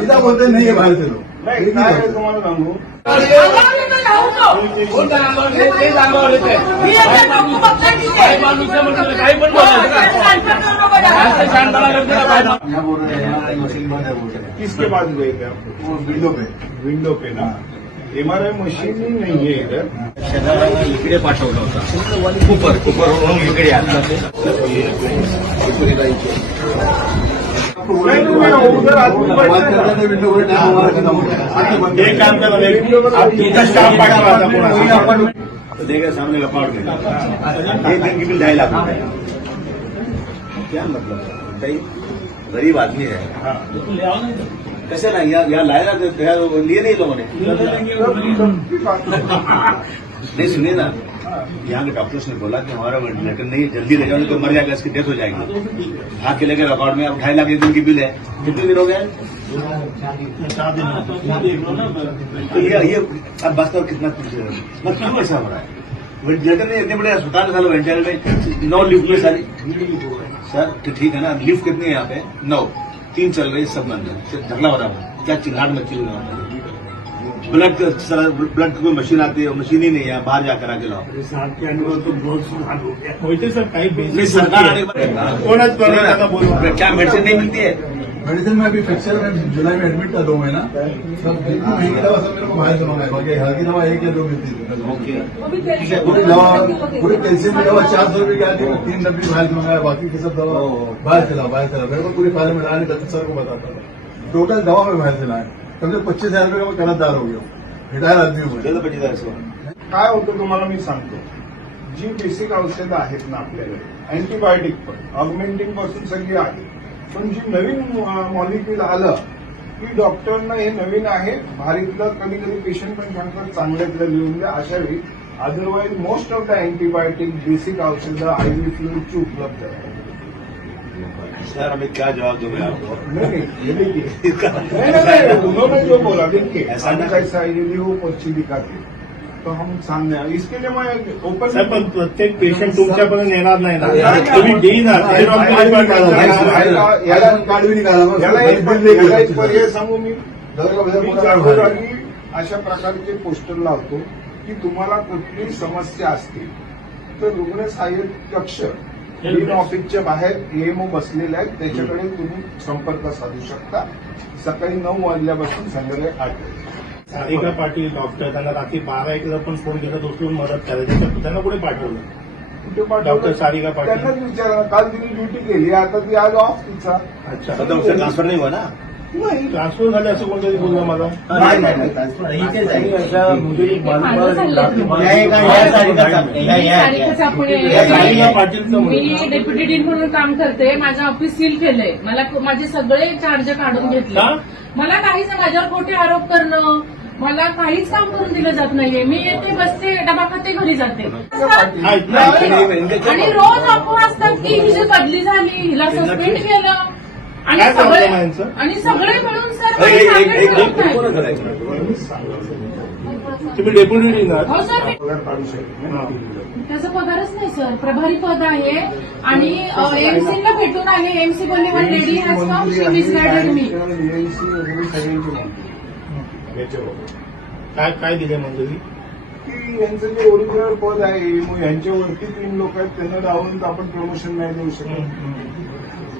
सीधा बोलते नहीं है बाहर से लोग नाही काय आहे तुम्हाला सांगू क्या बोल रहे हैं मशीन बंद है बोल रहे हैं किसके पास गए थे आप वो विंडो पे ना एमआरआई मशीन ही नाही आहे इधर शेजाऱ्याला इकडे पाठवलं होतं कुपरवरून इकडे आणलं विंडो पर टाइम हमारा खत्म हो गया एक काम करा इधर स्टाफ पाठवा आता कोणाला तो देखा सामने लपाट में एक दिन की बिल 2.5 लाख रुपए क्या मतलब भाई गरीब आदमी है कैसे ना यहाँ लाया लिए नहीं लोगों ने नहीं सुनिए ना यहाँ के डॉक्टर्स ने बोला कि हमारा वेंटिलेटर नहीं जल्दी ले जाओ तो मर जाएगा इसकी डेथ हो जाएगी भाग के लेकर रिकॉर्ड में अब 2.5 लाख एक दिन की बिल है कितने दिन हो गए तो ये अब वास्तव कितना क्यों ऐसा हो रहा है वेंटिलेटर में इतने बड़े अस्पताल सालों वेंटिलेटर में 9 लिफ्ट में सारी सर तो ठीक है ना लिफ्ट कितनी है यहाँ पे 9 3 चल रही सब बंद है झगड़ा हो रहा है क्या चिल्लाट मची हुई है ब्लड की कोई मशीन आती है मशीन ही नहीं है बाहर जाकर आके लाओ साहब के अनुभव तो बहुत सुधार हो गया होते सर काही नहीं सरकार आने के बाद क्या मेडिसिन नहीं मिलती है मेडिसिन में अभी फ्रैक्चर में जुलाई में एडमिट था 2 महीना सब महंगी दवा सब मेरे को बाहर सुना है बाकी हल्की दवा 1 या 2 मिलती थी ओके पूरी दवा पूरी कैल्शियम की दवा 400 रुपये की आती है 3 डब्बी बाहर से मंगाया बाकी की सब दवा बाहर चला मेरे को पूरी फाइल में डालने डॉक्टर सर को बताता था टोटल दवा में बाहर से लाए कम से 25,000 रुपये का मैं कर्जदार हो गया रिटायर आदमी हूँ चलो 25,000 काय होतं तुम्हाला मी सांगतो जी बेसिक औषधं आहेत ना आपल्याकडे अँटीबायोटिक पण ऑगमेंटिंग पासून सगळी आहे पण जी नवीन मॉलिक्यूल आलं की डॉक्टरना हे नवीन आहे भारीतलं कधी कधी पेशंट पण सांगतात चांगल्यातलं लिहून द्या अशा वेळी otherwise most of the antibiotic basic औषधं आयव्ही फ्लूइडची उपलब्ध आहे सर हमें क्या जवाब दोगे आपको नहीं ये देखिए नहीं, उन्होंने जो बोला देखिए ऐसा ना कैसा ये वो पर्ची दिखाते तो हम सामने इसके लिए मैं ओपन सर पण प्रत्येक पेशंट तुमच्यापर्यंत येणार नाही ना नाही, तुम्ही नाही. देईल याला कार्ड भी निकाला याला एक पर्याय सांगू मी जागोजागी अशा प्रकारचे पोस्टर लावतो की तुम्हाला कुठली समस्या असतील तर रुग्ण सहाय्यक कक्ष डीन ऑफिसच्या बाहेर एएमओ बसलेले आहेत त्याच्याकडे तुम्ही संपर्क साधू शकता सकाळी 9 वाजल्यापासून संध्याकाळी 8 वाजता सारिका पाटील डॉक्टर त्यांना रात्री 12-1 ला पण फोन केला उचलून मदत करायची त्यांना कुठे पाठवलं कुठे पाठवलं? डॉक्टर सारिका पाटील. त्यांनाच विचारा काल तिने ड्युटी केली आता ती आज ऑफ तिचा अच्छा सध्या उससे ट्रांसफर नहीं हुआ ना नाही ट्रान्सफर झाले असं कोणतरी बोललं मला सारिका पाटीलचं मी डेप्युटी डीन म्हणून काम करते माझं ऑफिस सील केलंय मला माझे सगळे चार्ज काढून घेतले का? मला काहीच माझ्यावर खोटे आरोप करणं मला काहीच काम करून दिलं जात नाहीये मी येते बसते डबा खाते घरी जाते आणि रोज अफवा असतात की हिची बदली झाली हिला सस्पेंड केलं आणि काय सगळे प्रॉब्लेम आहे यांचं? आणि सगळे मिळून सर मला सांगत नाही. तुम्ही डेप्युटी डीन आहात? हो सर पगार काढू शकत नाही. त्याचा पगारच नाही सर प्रभारी पद आहे आणि एमसीला भेटून आले एमसी बोलले one lady has come she misguided me ANC वगैरे सगळ्यांची माहिती याच्यावर काय दिले मंजुरी की यांचं जे ओरिजिनल पद आहे मग यांच्यावरती 3 लोक आहेत त्यांना डावून आपण प्रमोशन नाही देऊ शकत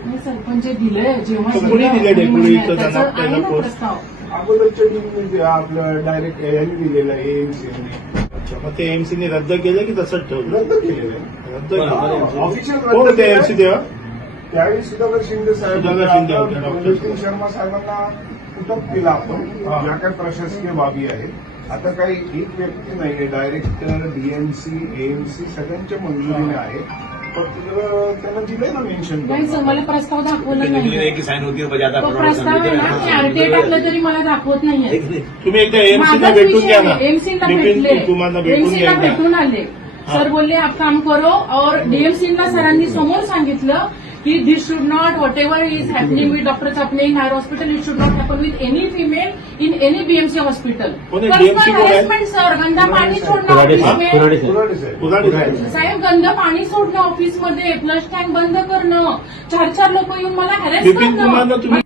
नाही सर पण जे दिलंय जेव्हा तर कोणी दिलंय डेप्युटीचं त्यांना त्याचा आहे पहिला ना पोस्ट? प्रस्ताव अगोदरच्या टीमने आपलं डायरेक्ट यांनी दिलेलं आहे एएनसीने अच्छा मग ते एमसीने रद्द केलं की तसंच ठेवलं रद्द केलेलं आहे रद्द केलं ऑफिशियल कोण रद्द ते एमसी तेव्हा त्यावेळी सुधाकर शिंदे साहेब सुधाकर शिंदे होते, डॉक्टर. नितीन शर्मा साहेबांना कुटप केला आपण हा. ज्या काही प्रशासकीय बाबी आहेत आता काही एक व्यक्ती नाहीये डायरेक्टर डीएमसी एएमसी सगळ्यांच्या मंजुरीने आहे फक्त त्यांना दिलंय ना मेन्शन नाही सर मला प्रस्ताव दाखवला नाही की साइन होती है बजाता तो प्रस्ताव आहे ना मी आरटीआय टाकलं तरी मला दाखवत नाहीये तुम्ही एकदा एमसीला माझाच भेटून विषय घ्या ना आहे एमसीला बिपिन भेटले तुम्हाला भेटून एमसीला घ्या भेटून आले सर बोलले आप काम करो और डीएमसीला सरांनी समोर सांगितलं की this should not whatever is happening with doctor चपने in higher hospital it should not happen with any female in any BMC hospital कोणी BMC कोण आहे? हॅरेसमेंट सर गंदा पाणी सोडणं ऑफिसमध्ये कुऱ्हाडी साहेब साहेब गंद पाणी सोडणं ऑफिसमध्ये फ्लश टँक बंद करणं 4 लोक येऊन मला हॅरेस बिपिन कुमारला करणं तुम्ही